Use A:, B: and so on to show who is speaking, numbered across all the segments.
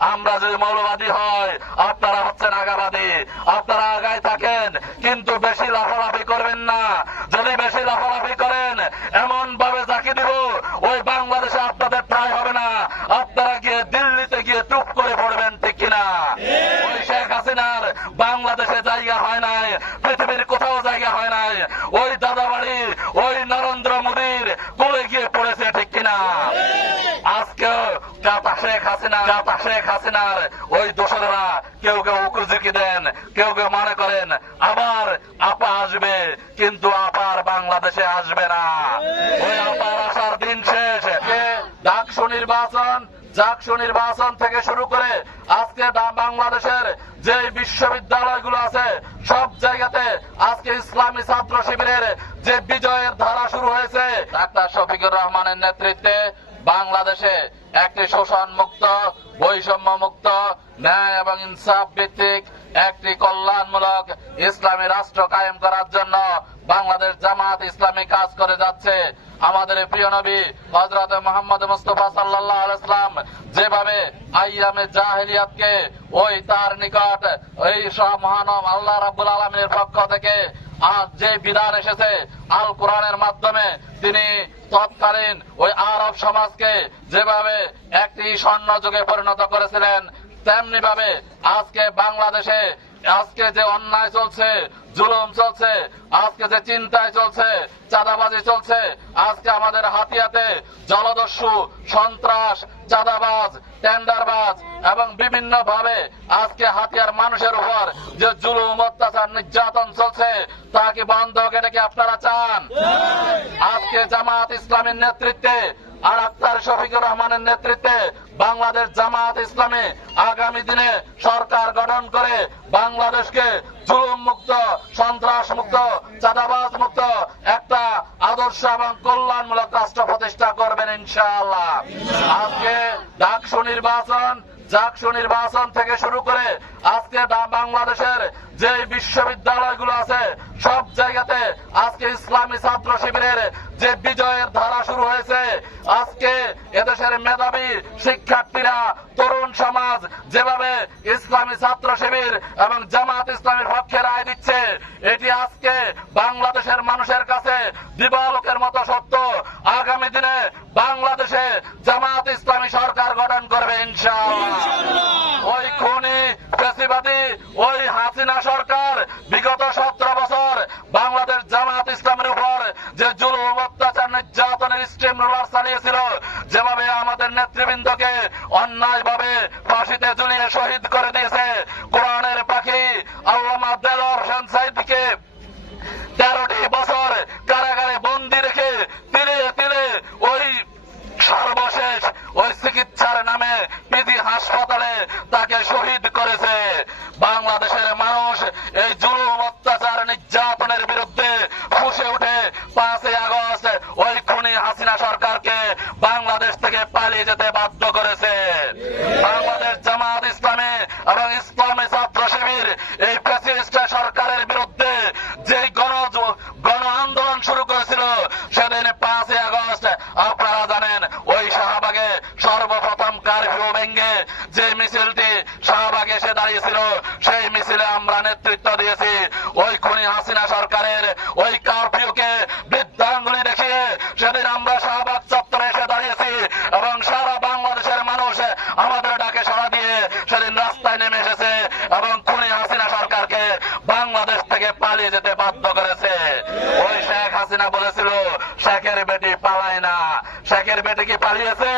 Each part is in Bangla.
A: আমরা যদি মৌলবাদী হয়, আপনারা হচ্ছেন আগাবাদী। আপনারা আগায় থাকেন, কিন্তু বেশি লাফালাফি করবেন না। যদি বেশি লাফালাফি করেন এমন ভাবে জাকি দিব, ওই বাংলাদেশে আপনাদের ঠাঁই হবে না। আপনারা গিয়ে দিল্লিতে গিয়ে টুপ করে পড়বেন, ঠিক কিনা? ওই শেখ হাসিনার বাংলাদেশে জায়গা হয় নাই, পৃথিবীর কোথাও জায়গা হয় নাই। ওই দাদাবাড়ি ওই নরেন্দ্র মোদীর কোলে গিয়ে পড়েছে ঠিক কিনা আজকে কাতা শেখ হাসিনা শেখ হাসিনার ওই দোসরেরা কেউ কেউ উকুরঝুঁকি দেন, কেউ কেউ মনে করেন, আবার আপা আসবে, কিন্তু আপার বাংলাদেশে আসবে না। ওই আপার আসার দিন শেষ। ডাকসু নির্বাচন জাকসু নির্বাচন থেকে শুরু করে আজকে বাংলাদেশের যে বিশ্ববিদ্যালয়গুলো আছে, সব জায়গাতে আজকে ইসলামী ছাত্র শিবিরের যে বিজয়ের ধারা শুরু হয়েছে, ডাক্তার শফিকুর রহমানের নেতৃত্বে বাংলাদেশে একটি শোষণ মুক্ত বৈষম্য মুক্ত ন্যায় এবং ইনসাফ ভিত্তিক একটি কল্যাণমূলক ইসলামী রাষ্ট্র কায়েম করার জন্য বাংলাদেশ জামাত ইসলামী কাজ করে যাচ্ছে। আমাদের প্রিয় নবী হজরত মোহাম্মদ মুস্তফা সাল্লাহ আলাইসলাম যেভাবে আইয়ামে জাহেলিয়াতকে ওই তার নিকট, এই সব মহানব আল্লাহ রাব্বুল আলমীর পক্ষ থেকে আজ যে বিধান এসেছে আল কোরআনের মাধ্যমে তিনি তৎকালীন ওই আরব সমাজকে যেভাবে একটি স্বর্ণ যুগে পরিণত করেছিলেন তেমনি ভাবে আজকে বাংলাদেশে আজকে যে অন্যায় চলছে জুলুম চলছে আজকে যে চিন্তায় চলছে চাঁদাবাজি চলছে আজকে আমাদের হাতিয়াতে জলদস্যু সন্ত্রাস চাঁদাবাজ টেন্ডারবাজ এবং বিভিন্ন ভাবে আজকে হাতিয়ার মানুষের উপর যে জুলুম অত্যাচার নির্যাতন চলছে তা কি বন্ধ হোক এটা কি আপনারা চান? আজকে জামাত ইসলামের নেতৃত্বে আর আক্তার শফিকুর রহমানের নেতৃত্বে বাংলাদেশ জামাত ইসলামী আগামী দিনে সরকার গঠন করে বাংলাদেশকে জুলুম মুক্ত, সন্ত্রাস মুক্ত, চাঁদাবাজ মুক্ত একটা আদর্শ এবং কল্যাণমূলক রাষ্ট্র প্রতিষ্ঠা করবেন ইনশাআল্লাহ। আজকে ডাকসু নির্বাচন জাকসু নির্বাচন থেকে শুরু করে আজকে বাংলাদেশের যে বিশ্ববিদ্যালয়গুলো আছে, সব জায়গাতে আজকে ইসলামী ছাত্র শিবিরের যে বিজয়ের ধারা এদেশের মেধাবী শিক্ষার্থীরা, তরুণ সমাজ যেভাবে ইসলামী ছাত্র শিবির এবং জামাত ইসলামের পক্ষে রায় দিচ্ছে, এটি আজকে বাংলাদেশের মানুষের কাছে দিবালোকের মতো সত্য। আগামী দিনে বাংলাদেশে জামাত ইসলামী সরকার গঠন করবে, ইনশাআল্লাহ। ওই খুনি, ফেসিবাদী, ওই হাসিনা সরকার বিগত সতেরো বছর বাংলাদেশ জামাত ইসলামের উপর যে জুলুম অত্যাচার স্ট্রিম রোলার চালিয়েছিল। যেভাবে আমাদের নেতৃবৃন্দকে অন্যায় ভাবে ফাঁসিতে ঝুলিয়ে শহীদ করে দিয়েছে কোরআনের পাখি সাইদিকে। তেরোটি বছর কারাগারে বন্দি রেখে তিলে তিলে ওই সর্বশেষ ওই চিকিৎসার নামে পিজি হাসপাতালে তাকে শহীদ করেছে। বাংলাদেশের মানুষ এই জুলুম অত্যাচার নির্যাতনের বিরুদ্ধে ফুসে উঠে পাঁচই আগস্ট ওই খুনি হাসিনা সরকারকে বাংলাদেশ থেকে পালিয়ে যেতে বাধ্য করেছে বাংলাদেশ জামাত ইসলামী এবং ইসলামী ছাত্র শিবির, এই প্রেসিডেন্ট সরকারের বিরুদ্ধে যে গণ গণ আন্দোলন শুরু করেছিল, সেদিন পাঁচই আগস্ট আপনারা জানেন, ওই শাহবাগে সর্বপ্রথম কারফিউ ভেঙ্গে যে মিছিলটি শাহবাগে এসে দাঁড়িয়েছিল, সেই মিছিলে আমরা নেতৃত্ব দিয়েছি। ওই খুনি হাসিনা সরকারের ওই কারফিউকে রাস্তায় নেমে এসেছে এবং খুনি হাসিনা সরকারকে বাংলাদেশ থেকে পালিয়ে যেতে বাধ্য করেছে। ওই শেখ হাসিনা বলেছিল, শেখের বেটি পালায় না। শেখের বেটি কি পালিয়েছে?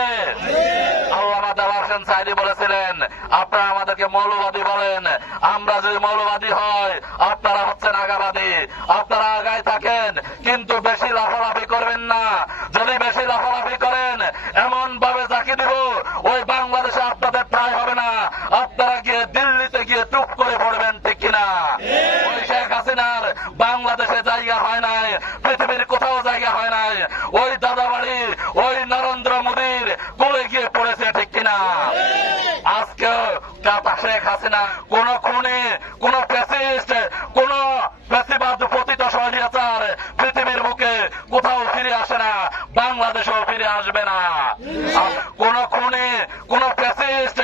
A: বলেছিলেন, আপনারা আমাদেরকে মৌলবাদী বলেন। আমরা যদি মৌলবাদী হয়, আপনারা হচ্ছেন আগাবাদী আপনারা আগায় থাকেন কিন্তু বেশি লাফালাফি করবেন না যদি বেশি লাফালাফি করেন এমন ভাবে জাকি দিব ওই বাংলাদেশে আপনাদের ঠাঁই হবে না আপনারা গিয়ে দিল্লিতে গিয়ে টুপ করে পড়বেন ঠিক কিনা ওই শেখ হাসিনার বাংলাদেশে জায়গা হয় নাই পৃথিবীর কোথাও জায়গা হয় নাই ওই দাদাবাড়ি, ওই নরেন্দ্র মোদীর কোলে গিয়ে পড়েছে, ঠিক কিনা? আজকে শেখ হাসিনা, কোন খুনি, কোন ফ্যাসিস্ট, কোন ফ্যাসিবাদ পতিত স্বৈরাচার পৃথিবীর বুকে কোথাও ফিরে আসে না, বাংলাদেশেও ফিরে আসবে না। কোন খুনে, কোন ফ্যাসিস্ট